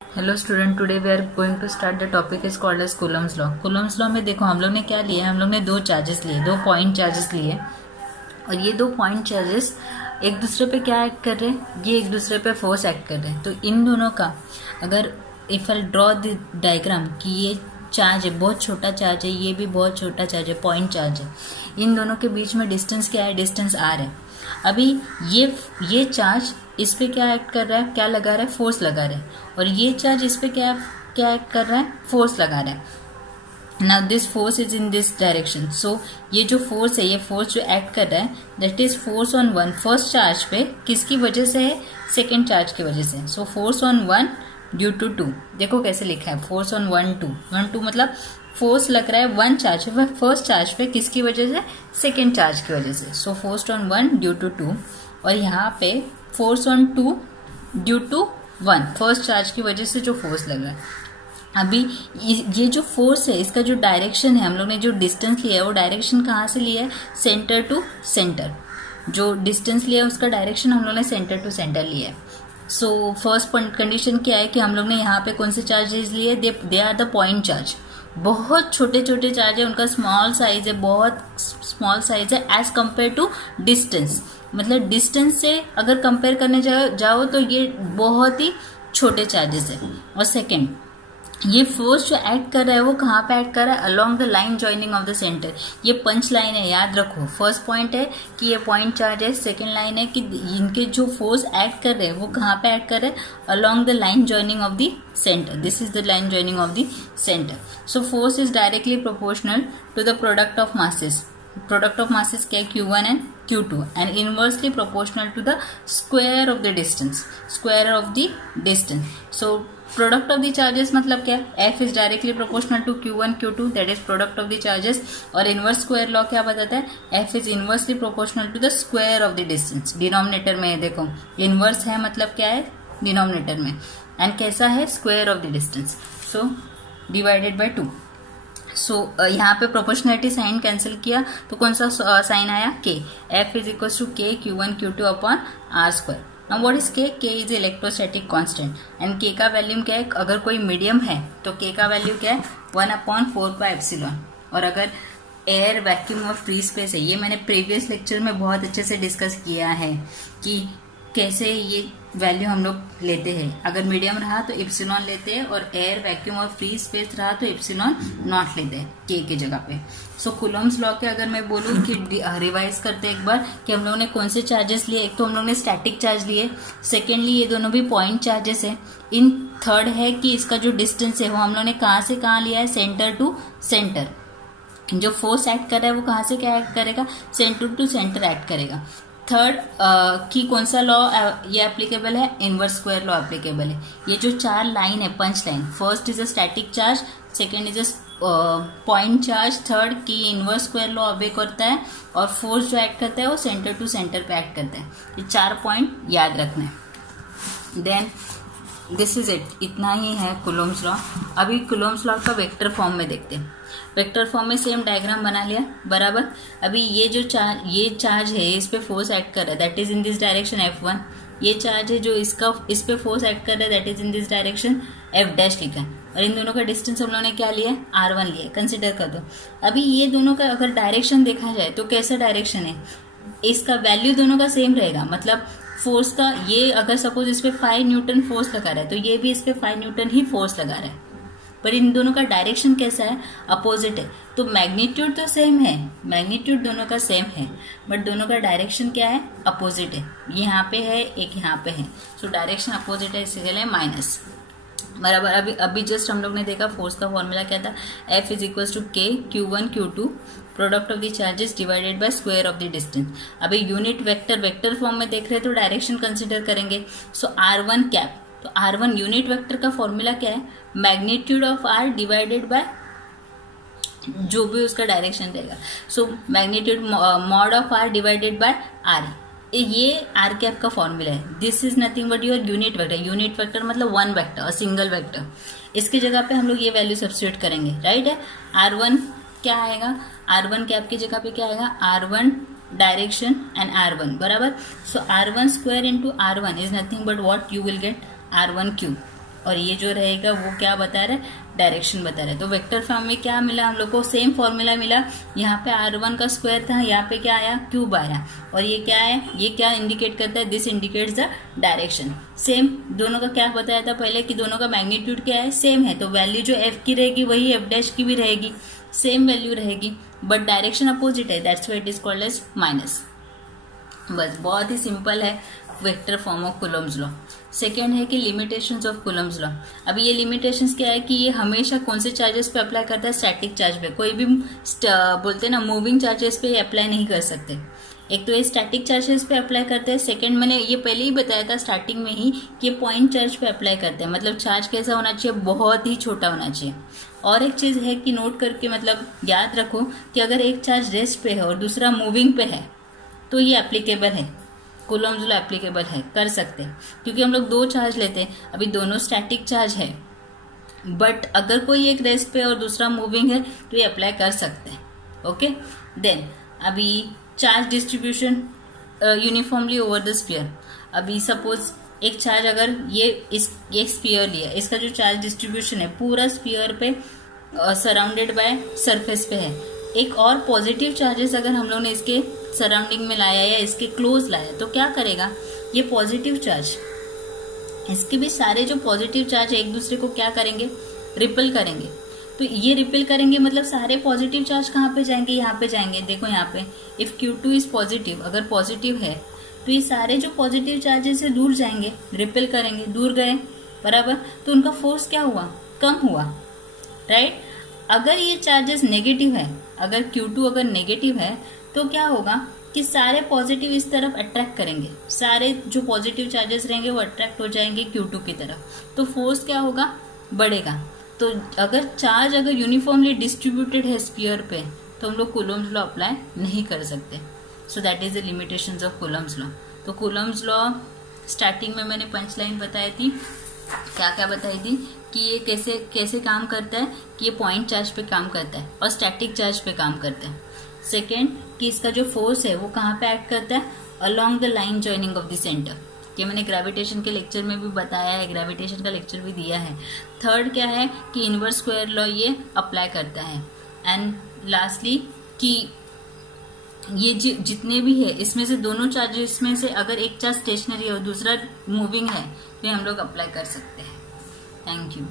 Hello student, today we are going to start the topic is called as Coulomb's law. Coulomb's law में देखो हम लोग ने क्या लिया है, हम लोग ने दो चार्जेस लिए, दो पॉइंट चार्जेस लिए और ये दो पॉइंट चार्जेस एक दूसरे पे क्या एक्ट कर रहे हैं, ये एक दूसरे पे फोर्स एक्ट कर रहे हैं। तो इन दोनों का अगर if I draw the diagram कि ये चार्ज है, बहुत छोटा चार्ज है, ये भी बहुत छोटा चार्ज है, पॉइंट चार्ज है, इन दोनों के बीच में डिस्टेंस क्या है, डिस्टेंस आर है। अभी ये चार्ज इस पे क्या एक्ट कर रहा है, क्या लगा रहा है, फोर्स लगा रहा है, और ये चार्ज इस पे क्या क्या एक्ट कर रहा है, फोर्स लगा रहा है। Now this force is in this direction. So ये जो फोर्स है, ये फोर्स जो एक्ट कर रहा है that is force on one, first charge पे किसकी वजह से है, सेकेंड चार्ज की वजह से। So force on one due to two, देखो कैसे लिखा है, फोर्स ऑन वन टू मतलब फोर्स लग रहा है वन चार्ज पे, फर्स्ट चार्ज पे किसकी वजह से, सेकेंड चार्ज की वजह से। So force on one due to two, और यहाँ पे force on two due to one, first charge की वजह से जो फोर्स लग रहा है। अभी ये जो फोर्स है, इसका जो डायरेक्शन है, हम लोग ने जो डिस्टेंस लिया है वो डायरेक्शन कहाँ से लिया है, सेंटर टू सेंटर। जो डिस्टेंस लिया है उसका डायरेक्शन हम लोग ने सेंटर टू सेंटर लिया है। सो फर्स्ट कंडीशन क्या है कि हम लोग ने यहाँ पे कौन से चार्जेस लिए, they are the point charge. बहुत छोटे छोटे चार्ज है, उनका स्मॉल साइज है, बहुत स्मॉल साइज है एज कंपेयर टू डिस्टेंस। मतलब डिस्टेंस से अगर कंपेयर करने जाओ तो ये बहुत ही छोटे चार्जेस है। और सेकेंड, ये फोर्स जो एक्ट कर रहा है वो कहाँ पे एक्ट कर रहा है, along the line joining of the centre. ये पंच लाइन है, याद रखो। फर्स्ट पॉइंट है कि ये पॉइंट चार्ज है, सेकेंड लाइन है कि इनके जो फोर्स एक्ट कर रहे हैं वो कहाँ पे एक्ट कर रहे हैं, along the line joining of the centre. This is the line joining of the centre. So force is directly proportional to the product of masses. Product of masses क्या है, Q1 and Q2, and inversely proportional to the square of the distance, square of the distance. So product of the charges मतलब क्या है, F is directly proportional to Q1 Q2, that is product of the charges। और inverse square law क्या बताता है, F is inversely proportional to the square of the distance। Denominator में देखो inverse है मतलब क्या है, डिनोमिनेटर में, and कैसा है, square of the distance, so divided by 2। सो यहाँ पे प्रोपोर्शनलिटी साइन कैंसिल किया तो कौन सा साइन आया, के। F is equal to K Q1 Q2 upon R square. Now what is K, K is electrostatic constant, and के का वैल्यू क्या है, अगर कोई मीडियम है तो के का वैल्यू क्या है, 1/4πε। और अगर एयर, वैक्यूम और फ्री स्पेस है, ये मैंने प्रीवियस लेक्चर में बहुत अच्छे से डिस्कस किया है कि कैसे ये वैल्यू हम लोग लेते हैं। अगर मीडियम रहा तो इप्सिलॉन लेते हैं, और एयर, वैक्यूम और फ्री स्पेस रहा तो इप्सिलॉन नॉट लेते हैं के जगह पे। सो कूलम्स लॉ के अगर मैं बोलूँ कि रिवाइज करते हैं एक बार कि हम लोगों ने कौन से चार्जेस लिए, एक तो हम लोग ने स्टैटिक चार्ज लिए, सेकेंडली ये दोनों भी पॉइंट चार्जेस है, इन थर्ड है कि इसका जो डिस्टेंस है वो हम लोग ने कहाँ से कहाँ लिया है, सेंटर टू सेंटर। जो फोर्स एक्ट कर रहा है वो कहाँ से क्या एक्ट करेगा, सेंटर टू सेंटर एक्ट करेगा। थर्ड की कौन सा लॉ ये एप्लीकेबल है, इनवर्स स्क्वायर लॉ एप्लीकेबल है। ये जो चार लाइन है, punch line, first is a static charge, second is a point charge, third की इनवर्स स्क्वायर लॉ ऑबे करता है, और फोर्स जो एक्ट करता है वो सेंटर टू सेंटर पे एक्ट करता है। ये चार पॉइंट याद रखना है। देन दिस इज इट, इतना ही है कूलम्स लॉ। अभी कूलम्स लॉ का वेक्टर फॉर्म में देखते हैं। वेक्टर फॉर्म में सेम डायग्राम बना लिया, बराबर। अभी ये जो चार्ज है, इस पे फोर्स एक्ट कर रहा है, that is in this direction F1। ये चार्ज है जो इस पे फोर्स एक्ट कर रहा है, that is in this direction F' लिखा है। और इन दोनों का डिस्टेंस हम लोगों ने क्या लिया है, R1 लिया है, कंसिडर कर दो। अभी ये दोनों का अगर डायरेक्शन देखा जाए तो कैसा डायरेक्शन है, इसका वैल्यू दोनों का सेम रहेगा। मतलब फोर्स का, ये अगर सपोज इस पे 5 न्यूटन फोर्स लगा रहा है तो ये भी इस पे 5 न्यूटन ही फोर्स लगा रहा है, पर इन दोनों का डायरेक्शन कैसा है, अपोजिट है। तो मैग्नीट्यूड तो सेम है, मैग्नीट्यूड दोनों का सेम है, बट दोनों का डायरेक्शन क्या है, अपोजिट है। यहाँ पे है, एक यहाँ पे है, सो डायरेक्शन अपोजिट है, इसलिए माइनस, बराबर। अभी जस्ट हम लोग ने देखा फोर्स का फॉर्मूला क्या था, F is equal to K Q1 Q2 product of the charges divided by square of the distance. अभी यूनिट वेक्टर फॉर्म में देख रहे हैं तो डायरेक्शन कंसिडर करेंगे। सो R1 कैप, तो R1 यूनिट वेक्टर का फॉर्मूला क्या है, magnitude of R divided by जो भी उसका डायरेक्शन रहेगा। So magnitude mod of R divided by R, ये आर कैप का फॉर्मूला है। This is nothing but your unit vector. Unit vector मतलब वन वेक्टर और सिंगल वेक्टर। इसकी जगह पे हम लोग ये वैल्यू सब्स्टिट्यूट करेंगे, राइट है। R1 क्या आएगा, R1 कैप की जगह पे क्या आएगा, R1 डायरेक्शन एंड R1, बराबर। सो R1 square into R1 is nothing but what you will get, R1 cube. और ये जो रहेगा वो क्या बता रहा है, डायरेक्शन बता रहा है। तो वेक्टर फॉर्म में क्या मिला हम लोग को, सेम फॉर्मूला मिला। यहाँ पे r1 का स्क्वायर था, यहाँ पे क्या आया, क्यूब आया। और ये क्या है, ये क्या इंडिकेट करता है, this indicates the direction. Same दोनों का क्या बताया था पहले कि दोनों का मैग्नीट्यूड क्या है, सेम है। तो वैल्यू जो f की रहेगी वही f डैश की भी रहेगी, सेम वैल्यू रहेगी, बट डायरेक्शन अपोजिट है, that's why it is called as minus. बस बहुत ही सिंपल है vector form of Coulomb's law. Second है कि लिमिटेशंस ऑफ कूलम्स लॉ। अभी ये लिमिटेशंस क्या है कि ये हमेशा कौन से चार्जेस पे अप्लाई करता है, स्टैटिक चार्ज पे। कोई भी बोलते हैं ना मूविंग चार्जेस पे अप्लाई नहीं कर सकते। एक तो ये स्टैटिक चार्जेस पे अप्लाई करते हैं, सेकंड मैंने ये पहले ही बताया था स्टार्टिंग में ही कि ये पॉइंट चार्ज पे अप्लाई करते हैं। मतलब चार्ज कैसा होना चाहिए, बहुत ही छोटा होना चाहिए। और एक चीज है कि नोट करके मतलब याद रखो कि अगर एक चार्ज रेस्ट पे है और दूसरा मूविंग पे है तो ये एप्लीकेबल है, कूलम्स लॉ एप्लीकेबल है, कर सकते हैं। क्योंकि हम लोग दो चार्ज लेते हैं, अभी दोनों स्टैटिक चार्ज है, बट अगर कोई एक रेस्ट पे और दूसरा मूविंग है तो ये अप्लाई कर सकते हैं। ओके, देन अभी charge distribution uniformly over the sphere. अभी सपोज एक चार्ज अगर ये स्फीयर लिया, इसका जो चार्ज डिस्ट्रीब्यूशन है पूरा स्फीयर पे सराउंडेड बाय सरफेस पे है। एक और पॉजिटिव चार्जेस अगर हम लोग ने इसके सराउंडिंग में लाया या इसके क्लोज लाया तो क्या करेगा, ये पॉजिटिव चार्ज, इसके भी सारे जो पॉजिटिव चार्ज है एक दूसरे को क्या करेंगे, रिपल करेंगे। तो ये रिपल करेंगे मतलब सारे पॉजिटिव चार्ज कहाँ पे जाएंगे, यहाँ पे जाएंगे। देखो यहाँ पे इफ Q2 इज पॉजिटिव, अगर पॉजिटिव है तो ये सारे जो पॉजिटिव चार्जेस है दूर जाएंगे, रिपल करेंगे, दूर गए, बराबर। तो उनका फोर्स क्या हुआ, कम हुआ, राइट। अगर ये चार्जेस नेगेटिव है, अगर Q2 अगर नेगेटिव है तो क्या होगा कि सारे पॉजिटिव इस तरफ अट्रैक्ट करेंगे, सारे जो पॉजिटिव चार्जेस रहेंगे वो अट्रैक्ट हो जाएंगे Q2 की तरफ, तो फोर्स क्या होगा, बढ़ेगा। तो अगर चार्ज अगर यूनिफॉर्मली डिस्ट्रीब्यूटेड है स्फीयर पे तो हम लोग कूलम्स लॉ अप्लाई नहीं कर सकते। So that is the limitations of Coulomb's law. तो कूलम्स लॉ स्टार्टिंग में मैंने पंच लाइन बताई थी, क्या क्या बताई थी कि ये कैसे कैसे काम करता है, कि ये पॉइंट चार्ज पे काम करता है और स्टैटिक चार्ज पे काम करता है। सेकेंड कि इसका जो फोर्स है वो कहाँ पे एक्ट करता है, along the line joining of the centre. ये मैंने ग्रेविटेशन के लेक्चर में भी बताया है, ग्रेविटेशन का लेक्चर भी दिया है। थर्ड क्या है कि इनवर्स स्क्वायर लॉ ये अप्लाई करता है। एंड लास्टली कि ये जितने भी है इसमें से दोनों चार्जेस में से अगर एक चार्ज स्टेशनरी है और दूसरा मूविंग है तो हम लोग अप्लाई कर सकते हैं। Thank you.